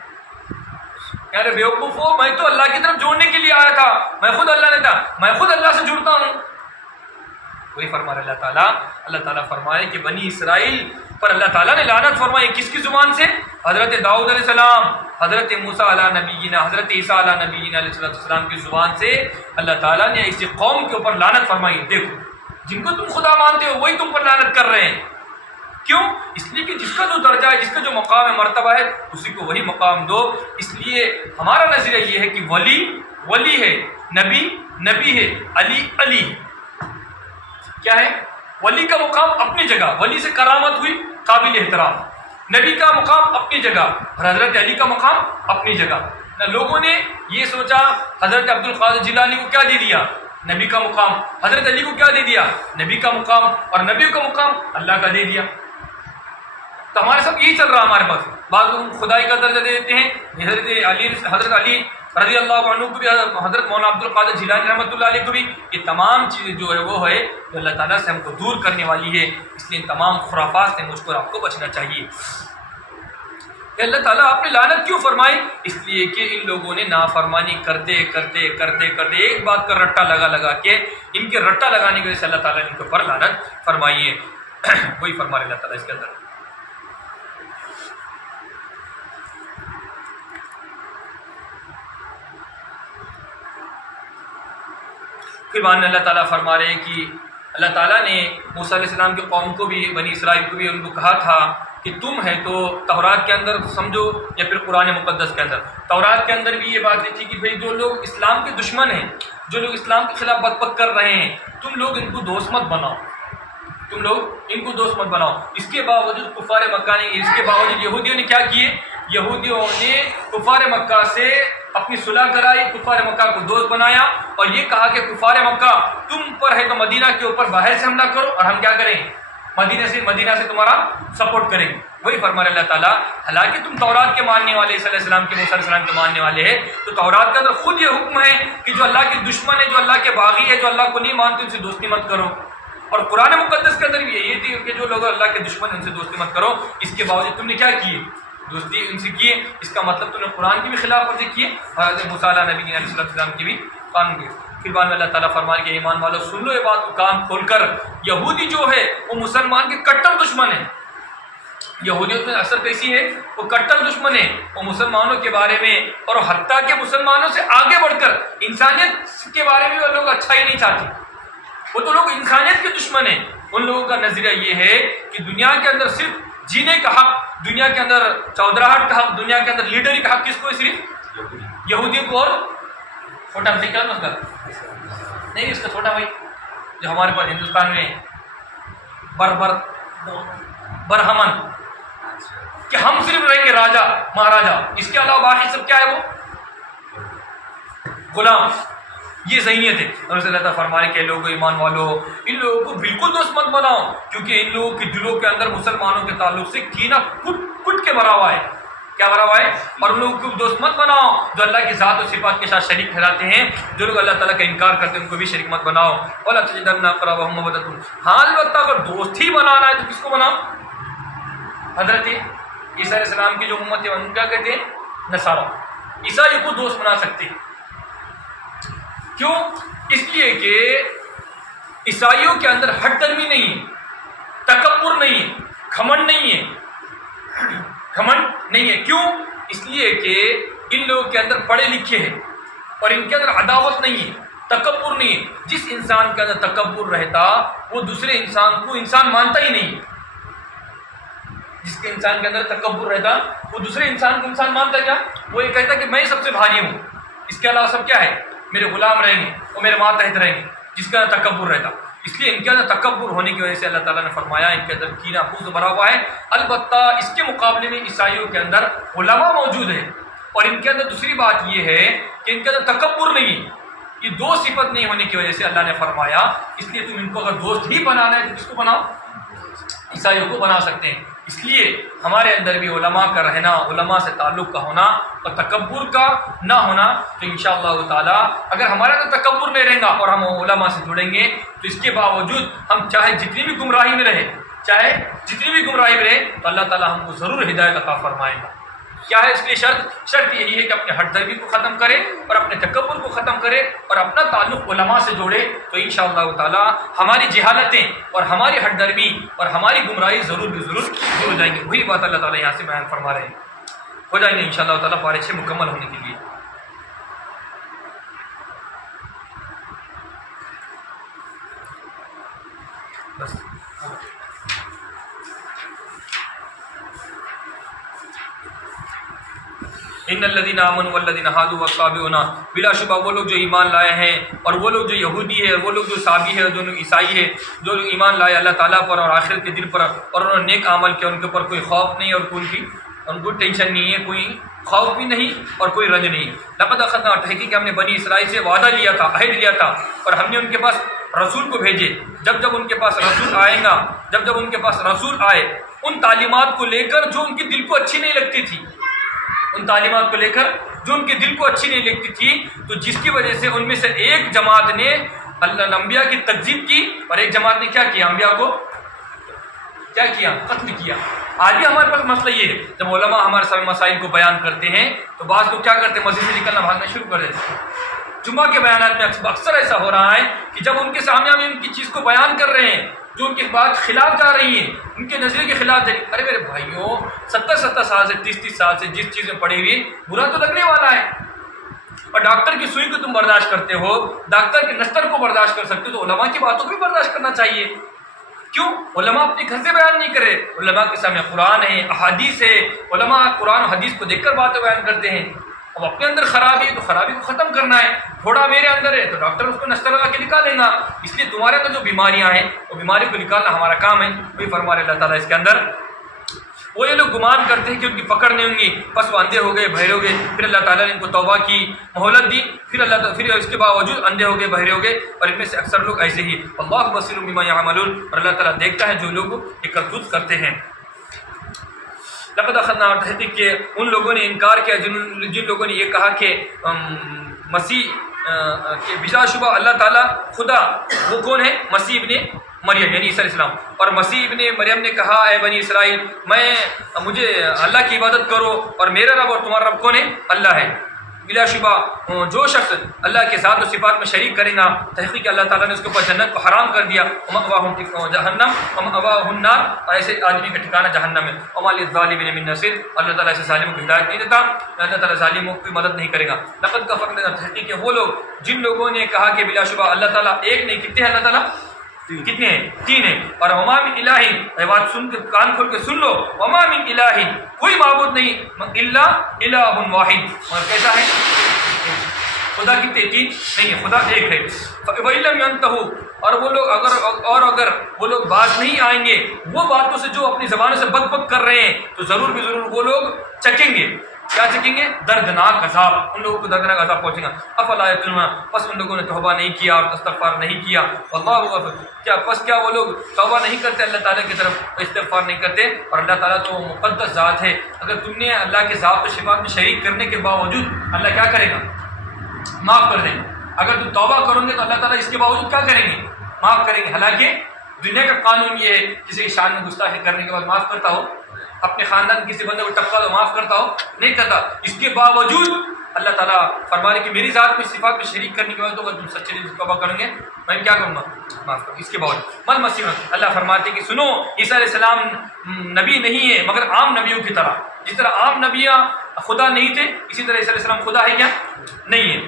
یار بیوقوف ہو، میں تو اللہ کی طرف جوڑنے کے لیے آیا تھا، میں خود اللہ نے تھا، میں خود اللہ سے جڑتا ہوں. وہی فرما رہے اللہ تعالیٰ فرمائے کہ بنی اسرائیل پر اللہ تعالیٰ نے لعنت فرمائی. کس کی زبان سے؟ حضرت داؤد علیہ السلام، حضرت موسیٰ علیہ نبینا، حضرت عیسیٰ علیہ نبینا علیہ السلام کی زبان سے اللہ تعالیٰ نے اسی قوم کے اوپر لعنت فرمائی. دیکھو جن کو تم خدا مانتے ہو وہی تم پر لعنت کر رہے ہیں. کیوں؟ اس لیے کہ جس کا جو درجہ ہے، جس کا جو مقام ہے، مرتبہ ہے، اسی کو وہی مقام دو. اس لیے ہمارا نظریہ یہ ہے کہ ولی ولی ہے، نبی نبی ہے، علی علی ہے. کیا ہے؟ ولی کا مقام اپنی جگہ، ولی سے کرامت ہوئی قابل احترام. نبی کا مقام اپنی جگہ اور حضرت علی کا مقام اپنی جگہ. نہ لوگوں نے یہ سوچا حضرت عبد القادر جیلانی کو کیا دے دیا، نبی کا مقام، حضرت علی کو کیا دے دیا، نبی کا مقام، اور نبی کا مقام اللہ کا دے دیا۔ تو ہمارے سب یہی چل رہا ہے ہمارے پاس، بعض لوگ خدائی کا درجہ دے دیتے ہیں، حضرت علی رضی اللہ عنہ کو بھی، حضرت مولانا عبد القادر جیلانی رحمۃ اللہ علیہ کو بھی، یہ تمام چیزیں جو ہے وہ ہے جو اللہ تعالیٰ سے ہم کو دور کرنے والی ہے، اس لیے ان تمام خرافات سے مجھ کو آپ کو بچنا چاہیے۔ کہ اللہ تعالیٰ آپ نے لعنت کیوں فرمائی؟ اس لیے کہ ان لوگوں نے نافرمانی کرتے کرتے کرتے کرتے ایک بات کا رٹا لگا کے، ان کے رٹا لگانے کی وجہ سے اللہ تعالیٰ نے ان کے اوپر لعنت فرمائی ہے۔ وہی فرما رہے اللہ تعالیٰ اس کے اندر۔ پھر بعد میں اللہ تعالیٰ فرما رہے ہیں کہ اللہ تعالیٰ نے موسیٰ علیہ السلام کی قوم کو بھی، بنی اسرائیل کو بھی ان کو کہا تھا کہ تم ہے تو تورات کے اندر سمجھو یا پھر قرآن مقدس کے اندر، تورات کے اندر بھی یہ بات تھی کہ بھئی جو لوگ اسلام کے دشمن ہیں، جو لوگ اسلام کے خلاف بد کر رہے ہیں، تم لوگ ان کو دوست مت بناؤ، تم لوگ ان کو دوست مت بناؤ۔ اس کے باوجود کفار مکہ نے، اس کے باوجود یہودیوں نے کیا کیے؟ یہودیوں نے کفار مکہ سے اپنی صلح کرائی، کفار مکہ کو دوست بنایا اور یہ کہا کہ کفار مکہ تم پر ہے تو مدینہ کے اوپر باہر سے حملہ کرو اور ہم کیا کریں؟ مدینہ سے تمہارا سپورٹ کریں گے۔ وہی فرما رہے اللہ تعالیٰ، حالانکہ تم تورات کے ماننے والے، عیسیٰ علیہ السلام کے، موسیٰ علیہ السلام کے ماننے والے ہیں، تو تورات کے اندر خود یہ حکم ہے کہ جو اللہ کے دشمن ہے، جو اللہ کے باغی ہے، جو اللہ کو نہیں مانتے، ان سے دوستی مت کرو۔ اور قرآن مقدس کے اندر بھی یہی تھی کہ جو لوگ اللہ کے دشمن ہیں ان سے دوستی مت کرو۔ اس کے باوجود تم نے کیا کیے؟ دوستی ان سے کیے۔ اس کا مطلب تم نے قرآن کی بھی خلاف ورزی کی ہے اور حضرت موسیٰ نبی علیہ السلام کی بھی قانون کی۔ پھر بعد میں اللہ تعالیٰ فرمائے کہ ایمان والو سن لو یہ بات کو کان کھول کر، یہودی جو ہے وہ مسلمان کے کٹر دشمن ہے۔ یہودیت میں اثر کیسی ہے؟ وہ کٹر دشمن ہے، وہ مسلمانوں کے بارے میں اور حتیٰ کہ مسلمانوں سے آگے بڑھ کر انسانیت کے بارے میں وہ لوگ اچھا ہی نہیں چاہتے، وہ تو لوگ انسانیت کے دشمن ہیں۔ ان لوگوں کا نظریہ یہ ہے کہ دنیا کے اندر صرف جینے کا حق، دنیا کے اندر چودراہٹ کا حق، دنیا کے اندر لیڈری کا حق کس کو ہے؟ صرف یہودیوں کو۔ اور چھوٹا بھائی کیا مسئلہ نہیں، اس کا چھوٹا بھائی جو ہمارے پاس ہندوستان میں برہمن کہ ہم صرف رہیں گے راجا مہاراجا، اس کے علاوہ باقی سب کیا ہے؟ وہ غلام۔ یہ ذہنیت ہے۔ اور اللہ تعالیٰ فرمائے کہ لوگوں ایمان والو ان لوگوں کو بالکل دوست مت بناؤ، کیونکہ ان لوگوں کے دلوں کے اندر مسلمانوں کے تعلق سے کینہ کٹ کے بھرا ہوا ہے۔ کیا بھرا ہوا ہے؟ اور ان لوگوں کو دوست مت بناؤ جو اللہ کی ذات و صفات کے ساتھ شریک ٹھہراتے ہیں۔ جو لوگ اللہ تعالیٰ کا انکار کرتے ہیں ان کو بھی شریک مت بناؤ۔ وَلَا تَجِدَنَّ أَقْرَبَهُم مَوَدَّةً، ہاں البتہ اگر دوست ہی بنانا ہے تو کس کو بناؤ؟ حضرت عیسیٰ علیہ السلام کی جو امت ہے ان کیا کہتے ہیں؟ نصارہ۔ عیسائی کو دوست بنا سکتے ہیں، کیوں؟ اس لیے کہ عیسائیوں کے اندر ہٹ درمی نہیں ہے، تکبر نہیں ہے، گھمنڈ نہیں ہے، گھمنڈ نہیں ہے۔ کیوں؟ اس لیے کہ ان لوگوں کے اندر پڑھے لکھے ہیں اور ان کے اندر عداوت نہیں ہے، تکبر نہیں ہے۔ جس انسان کے اندر تکبر رہتا وہ دوسرے انسان کو انسان مانتا ہی نہیں ہے۔ جس کے انسان کے اندر تکبر رہتا وہ دوسرے انسان کو انسان مانتا کیا؟ وہ یہ کہتا کہ میں سب سے بھاری ہوں، اس کے علاوہ سب کیا ہے؟ میرے غلام رہیں گے، وہ میرے ماتحت رہیں گے، جس کا تکبر رہتا۔ اس لیے ان کے اندر تکبر ہونے کی وجہ سے اللہ تعالیٰ نے فرمایا ان کے اندر کینہ بغض بھرا ہوا ہے۔ البتہ اس کے مقابلے میں عیسائیوں کے اندر علماء موجود ہیں اور ان کے اندر دوسری بات یہ ہے کہ ان کے اندر تکبر نہیں ہے۔ یہ دو صفت نہیں ہونے کی وجہ سے اللہ نے فرمایا اس لیے تم ان کو اگر دوست ہی بنانا ہے تو کس کو بناؤ؟ عیسائیوں کو بنا سکتے ہیں۔ اس لیے ہمارے اندر بھی علماء کا رہنا، علماء سے تعلق کا ہونا اور تکبر کا نہ ہونا، تو انشاءاللہ تعالی اگر ہمارے اندر تکبر نہیں رہے گا اور ہم علماء سے جڑیں گے تو اس کے باوجود ہم چاہے جتنی بھی گمراہی میں رہے، تو اللہ تعالی ہم کو ضرور ہدایت عطا فرمائے گا۔ کیا ہے اس لیے شرط یہی ہے کہ اپنے ہٹ درمی کو ختم کرے اور اپنے تکبر کو ختم کرے اور اپنا تعلق علماء سے جوڑے، تو انشاءاللہ تعالی ہماری جہالتیں اور ہماری ہٹ درمی اور ہماری گمراہی ضرور ہو جائیں گے۔ وہی بات اللہ تعالیٰ یہاں سے بیان فرما رہے ہیں، ہو جائیں گے انشاءاللہ تعالیٰ پارے 6 مکمل ہونے کے لیے۔ بس ان الذین آمنوا والذین ہادوا والصابئون، بلا شبہ وہ لوگ جو ایمان لائے ہیں اور وہ لوگ جو یہودی ہے اور وہ لوگ جو صابی ہے اور جو لوگ عیسائی ہے، جو لوگ ایمان لائے اللہ تعالیٰ پر اور آخرت کے دن پر اور انہوں نے نیک عمل کیا، ان کے اوپر کوئی خوف نہیں اور ان کی ان کو ٹینشن نہیں ہے، کوئی خوف بھی نہیں اور کوئی رنج نہیں. لقد اخذنا، تحقیق ہم نے بنی اسرائیل سے وعدہ لیا تھا، عہد لیا تھا، اور ہم نے ان کے پاس رسول کو بھیجے. جب ان کے پاس رسول آئے گا، جب ان کے پاس رسول آئے ان تعلیمات کو لے کر جو ان کے دل کو اچھی نہیں لگتی تھی، ان تعلیمات کو لے کر جو ان کے دل کو اچھی نہیں لگتی تھی، تو جس کی وجہ سے ان میں سے ایک جماعت نے اللہ انبیاء کی تکذیب کی اور ایک جماعت نے کیا کیا، انبیاء کو کیا کیا، قتل کیا. آج بھی ہمارے پاس مسئلہ یہ ہے، جب علماء ہمارے سامنے مسائل کو بیان کرتے ہیں تو بعض لوگ کیا کرتے ہیں، مسجد سے نکلنا بھاگنا شروع کر دیتے ہیں. جمعہ کے بیانات میں اکثر ایسا ہو رہا ہے کہ جب ان کے سامنے ہم ان کی چیز کو بیان کر رہے ہیں جو ان کے بات خلاف جا رہی ہے، ان کے نظریے کے خلاف جا رہی ہے، ارے میرے بھائیوں 70 سال سے 30 سال سے جس چیز میں پڑے ہوئے برا تو لگنے والا ہے. اور ڈاکٹر کی سوئی کو تم برداشت کرتے ہو، ڈاکٹر کے نستر کو برداشت کر سکتے ہو، تو علماء کی باتوں کو بھی برداشت کرنا چاہیے. کیوں علماء اپنے گھر سے بیان نہیں کرے؟ علماء کے سامنے قرآن ہے، احادیث ہے، علماء قرآن و حدیث کو دیکھ کر باتیں بیان کرتے ہیں. اب اپنے اندر خرابی ہے تو خرابی کو ختم کرنا ہے. تھوڑا میرے اندر ہے تو ڈاکٹر اس کو نستر لگا کے نکالے گا. اس لیے تمہارے اندر جو بیماریاں ہیں وہ بیماری کو نکالنا ہمارا کام ہے. وہی فرما رہے اللہ تعالیٰ اس کے اندر، وہ یہ لوگ گمان کرتے ہیں کہ ان کی پکڑ نہیں ہوں گی، بس وہ اندھے ہو گئے، بہرے ہو گئے. پھر اللہ تعالیٰ نے ان کو توبہ کی مہلت دی، پھر اس کے باوجود اندھے ہو گئے، بہرے ہو گئے. اور ان میں سے اکثر لوگ ایسے ہی. اللہ بصیر بما یعملون، اور اللہ تعالیٰ دیکھتا ہے جو لوگ یہ کرتوت کرتے ہیں. لقد اخذنا، اور تحقیق کہ ان لوگوں نے انکار کیا جن لوگوں نے یہ کہا کہ مسیح کہ بلا شبہ اللہ تعالیٰ خدا، وہ کون ہے؟ مسیح ابن مریم یعنی عیسیٰ علیہ السلام. اور مسیح ابن مریم نے کہا اے بنی اسرائیل مجھے اللہ کی عبادت کرو اور میرا رب اور تمہارا رب کون ہے؟ اللہ ہے. بلا شبہ جو شخص اللہ کے ذات و صفات میں شریک کرے گا، تحقیق اللہ تعالیٰ نے اس کے اوپر جنت کو حرام کر دیا. جہنم النار، اور ایسے آدمی کا ٹھکانہ جہنم ہے. وما للظالمین من نصیر، اللہ تعالیٰ ایسے ظالموں کو ہدایت نہیں دیتا، اللہ تعالیٰ ظالموں کی مدد نہیں کرے گا. لقد کفر، تحقیق وہ لوگ جن لوگوں نے کہا کہ بلا شبہ اللہ تعالیٰ ایک نہیں، کتنے ہیں اللہ تعالیٰ؟ کتنے ہیں؟ 3 ہیں. اور وما من الہ، یہ بات سن کے کان کھول کے سن لو، وما من الہ، کوئی معبود نہیں الا الہ واحد. اور کیسا ہے خدا؟ کتنے؟ 3 نہیں ہے، خدا ایک ہے. وَإِن لَمْ يَنْتَهُوا، اور وہ لوگ اگر وہ لوگ باز نہیں آئیں گے وہ باتوں سے جو اپنی زبانوں سے بک بک کر رہے ہیں، تو ضرور بھی ضرور وہ لوگ چکیں گے. کیا چکیں گے؟ دردناک عذاب. ان لوگوں کو دردناک عذاب پہنچے گا. افلا یتوبون، پس ان لوگوں نے توبہ نہیں کیا اور استغفار نہیں کیا. واللہ غفور، کیا وہ لوگ توبہ نہیں کرتے، اللہ تعالیٰ کی طرف استغفار نہیں کرتے؟ اور اللہ تعالیٰ تو مقدس ذات ہے. اگر تم نے اللہ کے ذات و صفات میں شریک کرنے کے باوجود اللہ کیا کرے گا؟ معاف کر دیں. اگر تم توبہ کرو گے تو اللہ تعالیٰ اس کے باوجود کیا کریں گے؟ معاف کریں گے. حالانکہ دنیا کا قانون یہ ہے، کسی کی شان میں گستاخی کرنے کے بعد معاف کرتا ہو، اپنے خاندان کسی بندے کو ٹپکا تو معاف کرتا ہو، نہیں کرتا. اس کے باوجود اللہ تعالیٰ فرما رہے کہ میری ذات میں صفات میں شریک کرنے کے بعد تو اگر تم سچے دل سے توبہ کریں گے میں کیا کروں گا؟ معاف کروں. اس کے باوجود من مسیح، اللہ فرماتے ہیں کہ سنو، عیسیٰ علیہ السلام نبی نہیں ہے مگر عام نبیوں کی طرح. جس طرح عام نبیاں خدا نہیں تھے، اسی طرح عیسیٰ علیہ السلام خدا ہے کیا؟ نہیں ہے.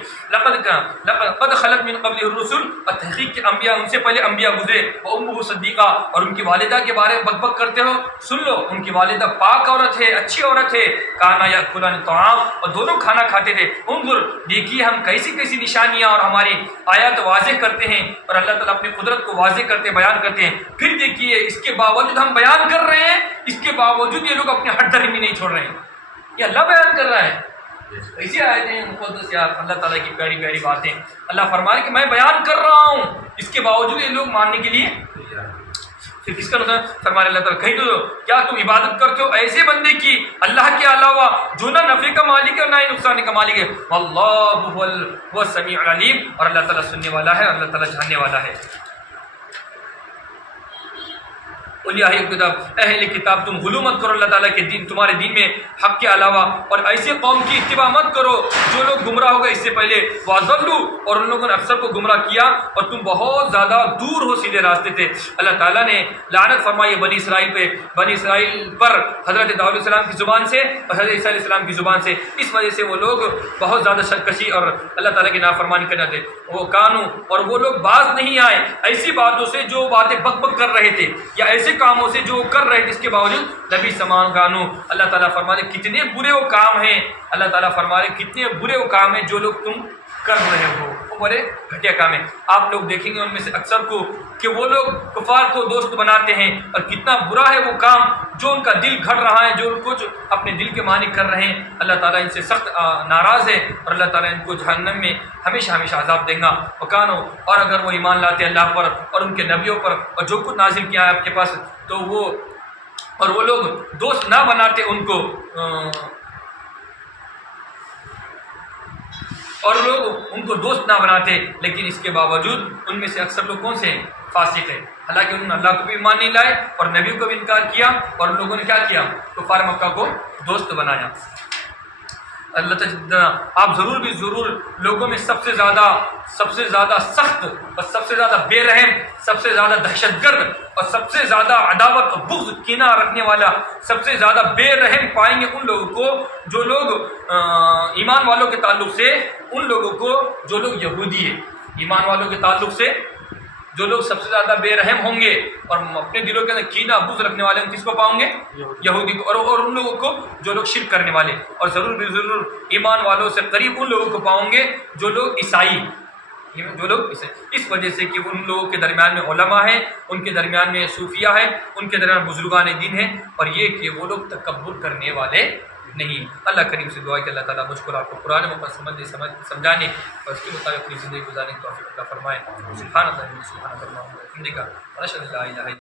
قد خلت من قبل الرسل، اور تحقیق کے انبیاء ان سے پہلے انبیاء گزرے. وامہ صدیقہ، اور ان کی والدہ کے بارے میں بک بک کرتے ہو، سن لو ان کی والدہ پاک عورت ہے، اچھی عورت ہے. کانا یاکلان الطعام، اور دونوں کھانا کھاتے تھے. انظر، دیکھیے ہم کیسی نشانیاں اور ہماری آیات واضح کرتے ہیں، اور اللہ تعالیٰ اپنی قدرت کو واضح کرتے بیان کرتے ہیں. پھر دیکھیے اس کے باوجود ہم بیان کر رہے ہیں، اس کے باوجود یہ لوگ اپنے ہٹ دھرمی نہیں چھوڑ رہے ہیں. یہ اللہ بیان کر رہا ہے. ایسی آیتیں مقدس یار اللہ تعالیٰ کی پیاری پیاری باتیں. اللہ فرما رہے کہ میں بیان کر رہا ہوں، اس کے باوجود یہ لوگ ماننے کے لیے. پھر کس کا نقصان؟ فرما رہے اللہ تعالیٰ کہیں تو کیا تم عبادت کرتے ہو ایسے بندے کی اللہ کے علاوہ جو نہ نفع کا مالک ہے اور نہ ہی نقصان کا مالک ہے. واللہ هو السمیع العلیم، اور اللہ تعالیٰ سننے والا ہے اور اللہ تعالیٰ جاننے والا ہے. اہل کتاب تم غلو مت کرو اللہ تعالیٰ کے دین، تمہارے دین میں حق کے علاوہ، اور ایسے قوم کی اتباع مت کرو جو لوگ گمراہ ہو گئے اس سے پہلے. وَأَضَلُّوا، اور ان لوگوں نے اکثر کو گمراہ کیا اور تم بہت زیادہ دور ہو سیدھے راستے تھے. اللہ تعالیٰ نے لعنت فرمائی بنی اسرائیل پہ، بنی اسرائیل پر حضرت داؤد علیہ السلام کی زبان سے اور حضرت عیسیٰ علیہ السلام کی زبان سے. اس وجہ سے وہ لوگ بہت زیادہ سرکشی اور اللہ تعالیٰ کی نافرمانی کرنے تھے. وہ کانوں، اور وہ لوگ باز نہیں آئے ایسی باتوں سے جو باتیں بک بک کر رہے تھے یا ایسے کاموں سے جو کر رہے تھے، اس کے باوجود نبی سمان کانو. اللہ تعالیٰ فرما رہے کتنے برے وہ کام ہیں، اللہ تعالیٰ فرما رہے کتنے برے وہ کام ہیں جو لوگ تم کر رہے ہو. وہ بڑے گھٹیا کام ہے۔ آپ لوگ دیکھیں گے ان میں سے اکثر کو کہ وہ لوگ کفار کو دوست بناتے ہیں، اور کتنا برا ہے وہ کام جو ان کا دل گھڑ رہا ہے، جو کچھ اپنے دل کے معنی کر رہے ہیں۔ اللہ تعالیٰ ان سے سخت ناراض ہے، اور اللہ تعالیٰ ان کو جہنم میں ہمیشہ ہمیشہ عذاب دیں گا۔ وکانو، اور اگر وہ ایمان لاتے اللہ پر اور ان کے نبیوں پر اور جو کچھ نازل کیا ہے آپ کے پاس، تو وہ لوگ دوست نہ بناتے ان کو، اور لوگ ان کو دوست نہ بناتے، لیکن اس کے باوجود ان میں سے اکثر لوگ کون سے ہیں؟ فاسق ہیں۔ حالانکہ انہوں نے اللہ کو بھی ایمان نہیں لائے اور نبی کو بھی انکار کیا، اور ان لوگوں نے کیا کیا؟ کفار مکہ کو دوست بنایا۔ اللہ تعالیٰ، آپ ضرور بھی ضرور لوگوں میں سب سے زیادہ سخت اور سب سے زیادہ بے رحم، سب سے زیادہ دہشت گرد اور سب سے زیادہ عداوت اور بغض کینہ رکھنے والا، سب سے زیادہ بے رحم پائیں گے ان لوگوں کو جو لوگ ایمان والوں کے تعلق سے، ان لوگوں کو جو لوگ یہودی ہیں۔ ایمان والوں کے تعلق سے جو لوگ سب سے زیادہ بے رحم ہوں گے اور اپنے دلوں کے اندر کینہ بغض رکھنے والے ہیں، کس کو پاؤں گے؟ یہودی کو، اور ان لوگوں کو جو لوگ شرک کرنے والے، اور ضرور بھی ضرور ایمان والوں سے قریب ان لوگوں کو پاؤں گے جو لوگ عیسائی، اس وجہ سے کہ ان لوگوں کے درمیان میں علماء ہیں، ان کے درمیان میں صوفیہ ہیں، ان کے درمیان بزرگان دین ہیں، اور یہ کہ وہ لوگ تکبر کرنے والے نہیں۔ اللہ کریم سے دعا کہ اللہ تعالیٰ مجھ کو آپ کو قرآن مقدس سمجھانے اور اس کے مطابق اپنی زندگی گزارنے کی توفیق عطا فرمائے۔ سبحان اللہ، سبحان اللہ، الحمد للہ،